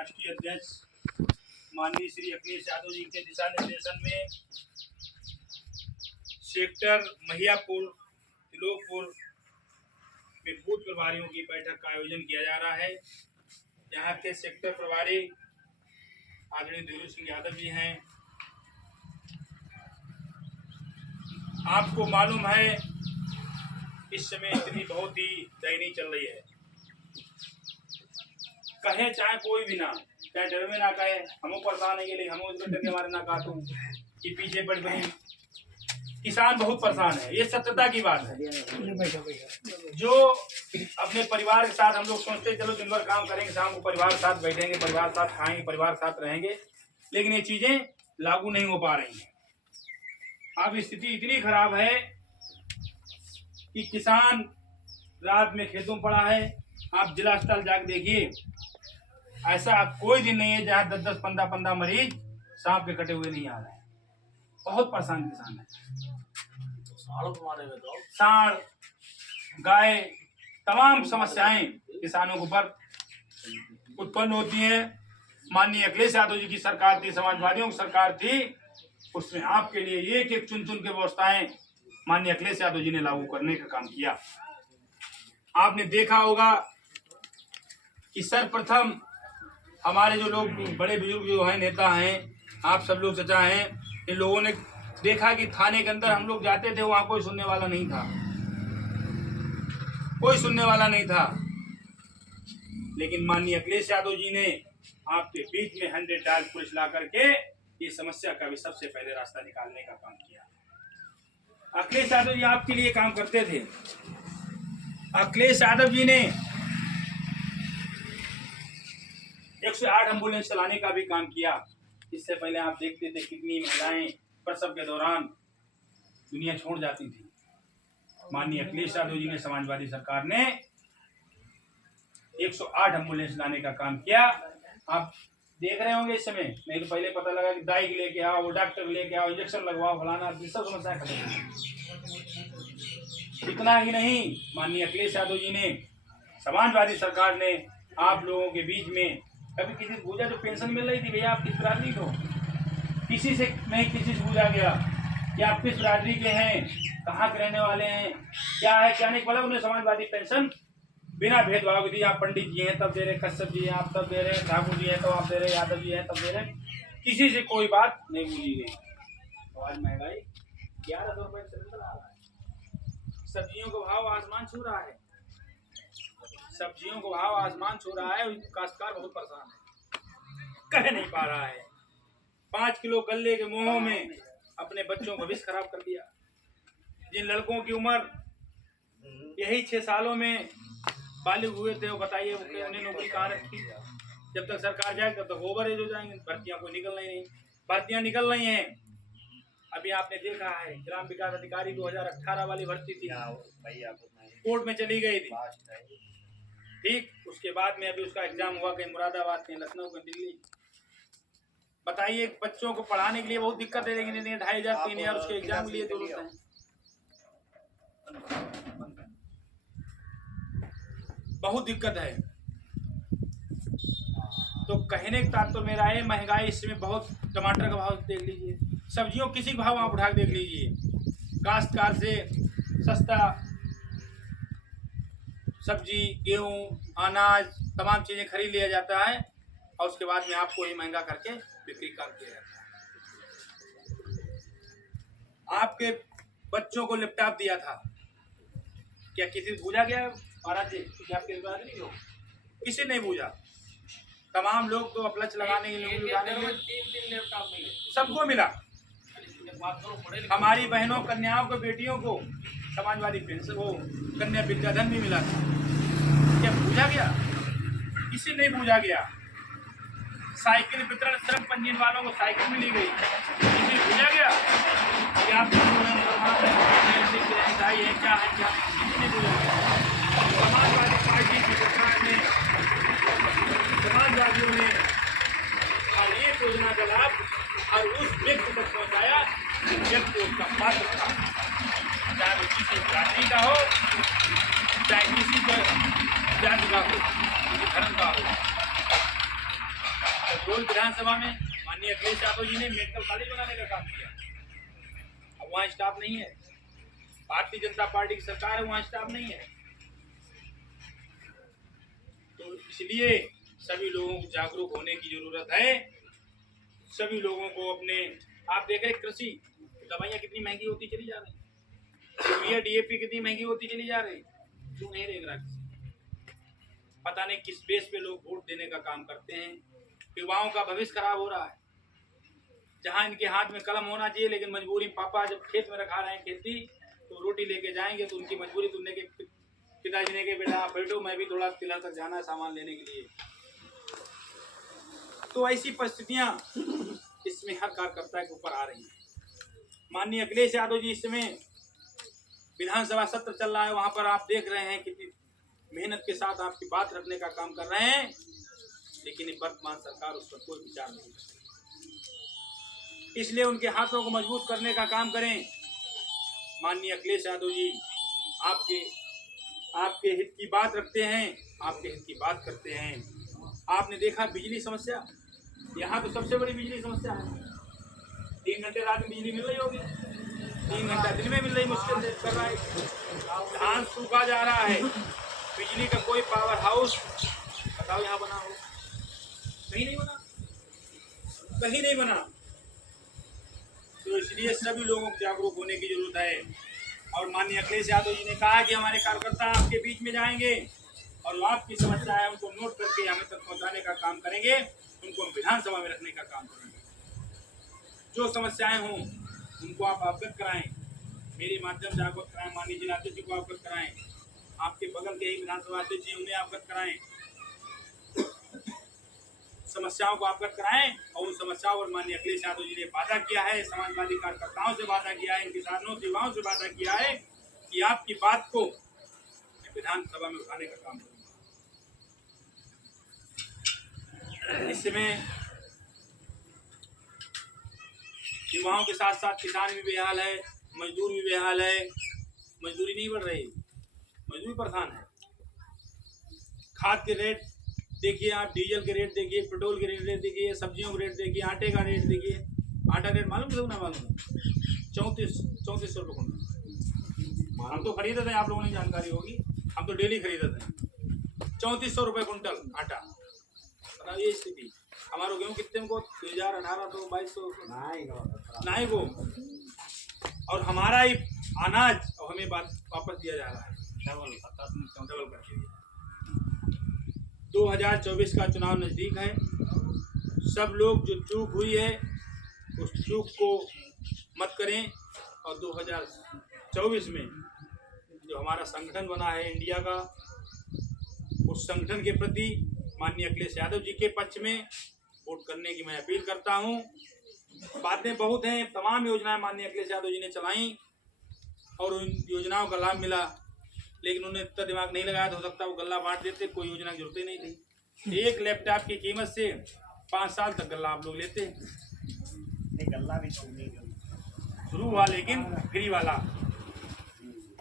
राष्ट्रीय अध्यक्ष माननीय श्री अखिलेश यादव जी के दिशा निर्देशन में सेक्टर महियापुर तिलोकपुर में बूथ प्रभारियों की बैठक का आयोजन किया जा रहा है। यहाँ के सेक्टर प्रभारी आदरणीय धीरू सिंह यादव जी हैं। आपको मालूम है इस समय स्थिति बहुत ही दयनीय चल रही है। कहे चाहे कोई भी ना, चाहे डर में ना कहे हम परेशान है, लेकिन हम उस के हमारे ना कहूँ कि पीछे पड़ गए। किसान बहुत परेशान है, ये सत्यता की बात है। जो अपने परिवार के साथ हम लोग सोचते चलो दिन भर काम करेंगे, शाम को परिवार के साथ बैठेंगे, परिवार के साथ खाएंगे, परिवार के साथ रहेंगे, लेकिन ये चीजें लागू नहीं हो पा रही हैं। अब स्थिति इतनी खराब है कि किसान रात में खेतों में पड़ा है। आप जिला अस्पताल जाकर देखिए, ऐसा कोई दिन नहीं है जहाँ 10-10, 15-15 मरीज सांप के कटे हुए नहीं आ रहे हैं। बहुत परेशान किसान है। सांड, गाय, तमाम समस्याएं किसानों के ऊपर उत्पन्न होती हैं। माननीय अखिलेश यादव जी की सरकार थी, समाजवादियों की सरकार थी, उसमें आपके लिए एक एक चुन चुन के व्यवस्थाएं माननीय अखिलेश यादव जी ने लागू करने का काम किया। आपने देखा होगा कि सर्वप्रथम हमारे जो लोग बड़े बुजुर्ग जो हैं, नेता हैं, आप सब लोग चचा हैं, इन लोगों ने देखा कि थाने के अंदर हम लोग जाते थे, वहां कोई सुनने वाला नहीं था, कोई सुनने वाला नहीं था। लेकिन माननीय अखिलेश यादव जी ने आपके बीच में 100 डायल पुलिस ला करके ये समस्या का भी सबसे पहले रास्ता निकालने का काम किया। अखिलेश यादव जी आपके लिए काम करते थे। अखिलेश यादव जी ने 108 एम्बुलेंस चलाने का भी काम किया। इससे पहले आप देखते थे कितनी महिलाएं प्रसव के दौरान दुनिया छोड़ जाती थी। माननीय अखिलेश यादव जी ने, समाजवादी सरकार ने 108 एम्बुलेंस लाने का काम किया। आप देख रहे होंगे इस समय, नहीं तो पहले पता लगा कि दाई लेके आओ, वो डॉक्टर लेके आओ, इंजेक्शन लगवाओ, फलाना, सब समस्या खत्म। इतना ही नहीं, माननीय अखिलेश यादव जी ने, समाजवादी सरकार ने आप लोगों के बीच में कभी किसी से पूछा, जो पेंशन मिल रही थी, भैया आप किस बिरादरी को, किसी से नहीं, किसी से पूछा गया कि आप किस बिरादरी के हैं, कहाँ के रहने वाले हैं, क्या है क्या नहीं, बोला उन्हें समाजवादी पेंशन बिना भेदभाव के दी। आप पंडित जी हैं तब दे रहे, कश्यप जी हैं आप तब दे रहे, ठाकुर जी हैं तो आप दे रहे, यादव जी हैं तब दे रहे, किसी से कोई बात नहीं पूछी गई। तो आज महंगाई 1100 रुपये सिलेंडर आ रहा है। सब्जियों का भाव आसमान छू रहा है, सब्जियों का भाव आसमान छू रहा है। काश्तकार बहुत परेशान है, कह नहीं पा रहा है। 5 किलो गल्ले के मोह में अपने बच्चों को विष खराब कर दिया। जिन लड़कों की उम्र यही 6 सालों में बालिग हुए थे, वो बताइए उन्हें नौकरी कहाँ रखी। जब तक सरकार जाए तब तक ओवर एज हो जाएंगे, भर्तियां कोई निकल नहीं, भर्तियां निकल रही हैं। अभी आपने देखा है ग्राम विकास अधिकारी 2018 वाली भर्ती थी, कोर्ट में चली गई थी। ठीक, उसके बाद में अभी उसका एग्जाम हुआ कहीं मुरादाबाद, कहीं लखनऊ, कहीं दिल्ली। बताइए, बच्चों को पढ़ाने के लिए बहुत दिक्कत है, लेकिन 2500 3000 उसके एग्जाम के लिए जरूरत है। बहुत दिक्कत है। तो कहने का तात्पर्य मेरा है, महंगाई इस समय बहुत। टमाटर का भाव देख लीजिए, सब्जियों किसी का भाव आप उठा के देख लीजिए। काश्तकार से सस्ता सब्जी, गेहूं, अनाज, तमाम चीजें खरीद लिया जाता है और उसके बाद में आपको ही महंगा करके बिक्री कर दिया जाता है। आपके बच्चों को लैपटॉप दिया था, क्या किसी से पूछा गया महाराज जी कि आपके बिरादरी हो? किसी ने पूछा। तमाम लोग तो अपलच लगाने के लिए, उठाने के लिए 3 लैपटॉप मिले, सबको मिला। हमारी बहनों, कन्याओं को, बेटियों को समाजवादी पेंशन, वो कन्या विद्याधन भी मिला था। क्या पूछा गया? किसी नहीं पूछा गया। साइकिल वितरण, श्रम पंजीयन वालों को साइकिल मिली गई, किसी पूछा गया कि आप है क्या है क्या, किसी नहीं पूछा गया। समाजवादी पार्टी की सरकार ने, समाजवादियों ने हर एक योजना का लाभ और उस व्यक्ति तक पहुंचाया जो व्यक्ति उसका पात्र था, चाहे वो किसी जाति का हो, चाहे किसी जाति का हो, किसी धर्म का हो। शहडोल विधानसभा में माननीय अखिलेश यादव जी ने मेडिकल कॉलेज बनाने का काम किया। अब वहाँ स्टाफ नहीं है, भारतीय जनता पार्टी की सरकार है, वहाँ स्टाफ नहीं है। तो इसलिए सभी लोगों को जागरूक होने की जरूरत है। सभी लोगों को अपने, आप देख रहे कृषि दवाइयाँ कितनी महंगी होती चली जा रही, यूरिया DAP कितनी महंगी होती चली जा रही, क्यों नहीं देख रहा किसी? पता नहीं किस बेस पे लोग वोट देने का काम करते हैं। युवाओं का भविष्य खराब हो रहा है। जहां इनके हाथ में कलम होना चाहिए, लेकिन मजबूरी, पापा जब खेत में रखा रहे हैं खेती, तो रोटी लेके जाएंगे तो उनकी मजबूरी तुमने के पिताजी ने के बेटा बैठो, मैं भी थोड़ा तिला तक जाना है सामान लेने के लिए। तो ऐसी परिस्थितियां इसमें हर कार्यकर्ता के ऊपर आ रही हैं। माननीय अखिलेश यादव जी इस समय विधानसभा सत्र चल रहा है, वहां पर आप देख रहे हैं कितनी मेहनत के साथ आपकी बात रखने का काम कर रहे हैं, लेकिन वर्तमान सरकार उस पर कोई विचार नहीं करती। इसलिए उनके हाथों को मजबूत करने का काम करें। माननीय अखिलेश यादव जी आपके हित की बात रखते हैं, आपके हित की बात करते हैं। आपने देखा बिजली समस्या, यहाँ तो सबसे बड़ी बिजली समस्या है। 3 घंटे रात में बिजली मिल रही होगी, 3 घंटा दिन में मिल रही, मुश्किल से कर रहा है। धान सूखा जा रहा है, बिजली का कोई पावर हाउस बताओ यहाँ बना हो? कहीं नहीं बना, कहीं नहीं बना। तो इसलिए सभी लोगों को जागरूक होने की जरूरत है। और माननीय अखिलेश यादव जी ने कहा कि हमारे कार्यकर्ता आपके बीच में जाएंगे और आपकी समस्या है उनको नोट करके हमें तक पहुंचाने का काम करेंगे, उनको हम विधानसभा में रखने का काम करेंगे। जो समस्याएं हों उनको आप अवगत कराएं, मेरे माध्यम से अवगत कराएं, माननीय जिलाध्यक्ष जी को अवगत कराएं, आपके बगल के ही विधानसभा अध्यक्ष जी उन्हें अवगत कराएं, समस्याओं को अवगत कराएं। और उन समस्याओं पर माननीय अखिलेश यादव जी ने वादा किया है, समाजवादी कार्यकर्ताओं से वादा किया है, किसानों से, युवाओं से वादा किया है कि आपकी बात को विधानसभा में उठाने का काम करूंगा। इसमें युवाओं के साथ साथ किसान भी बेहाल है, मजदूर भी बेहाल है। मजदूरी नहीं बढ़ रही, मजदूरी परेशान है। खाद के रेट देखिए आप, डीजल के रेट देखिए, पेट्रोल के रेट देखिए, सब्जियों के रेट देखिए, आटे का रेट देखिए। आटा रेट मालूम क्यों ना मालूम? 3400 रुपये कुंटल। हम तो खरीदते थे, आप लोगों ने जानकारी होगी, हम तो डेली खरीदते हैं। 3400 रुपये कुंटल आटा। बताओ ये स्थिति। हमारे गेहूँ कितने को? 2018 तो 2200 नहीं को। और हमारा ही अनाज और हमें वापस दिया जा रहा है डबल करके। 2024 का चुनाव नज़दीक है। सब लोग जो चूक हुई है उस चूक को मत करें, और 2024 में जो हमारा संगठन बना है इंडिया का, उस संगठन के प्रति माननीय अखिलेश यादव जी के पक्ष में वोट करने की मैं अपील करता हूं। बातें बहुत हैं, तमाम योजनाएं माननीय अखिलेश यादव जी ने चलाई और उन योजनाओं का लाभ मिला, लेकिन उन्हें इतना दिमाग नहीं लगाया। तो हो सकता है वो गल्ला बांट देते, कोई योजना की जरूरत ही नहीं थी। एक लैपटॉप की कीमत से 5 साल तक गल्ला आप लोग लेते। गल्ला भी शुरू हुआ लेकिन फ्री वाला।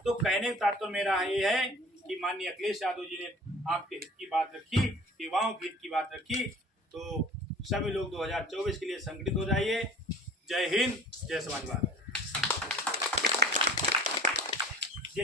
तो कहने का तात्पर्य मेरा ये है कि माननीय अखिलेश यादव जी ने आपके हित की बात रखी, युवाओं के हित की बात रखी। तो सभी लोग 2024 के लिए संगठित हो जाइए। जय हिंद, जय समाजवाद।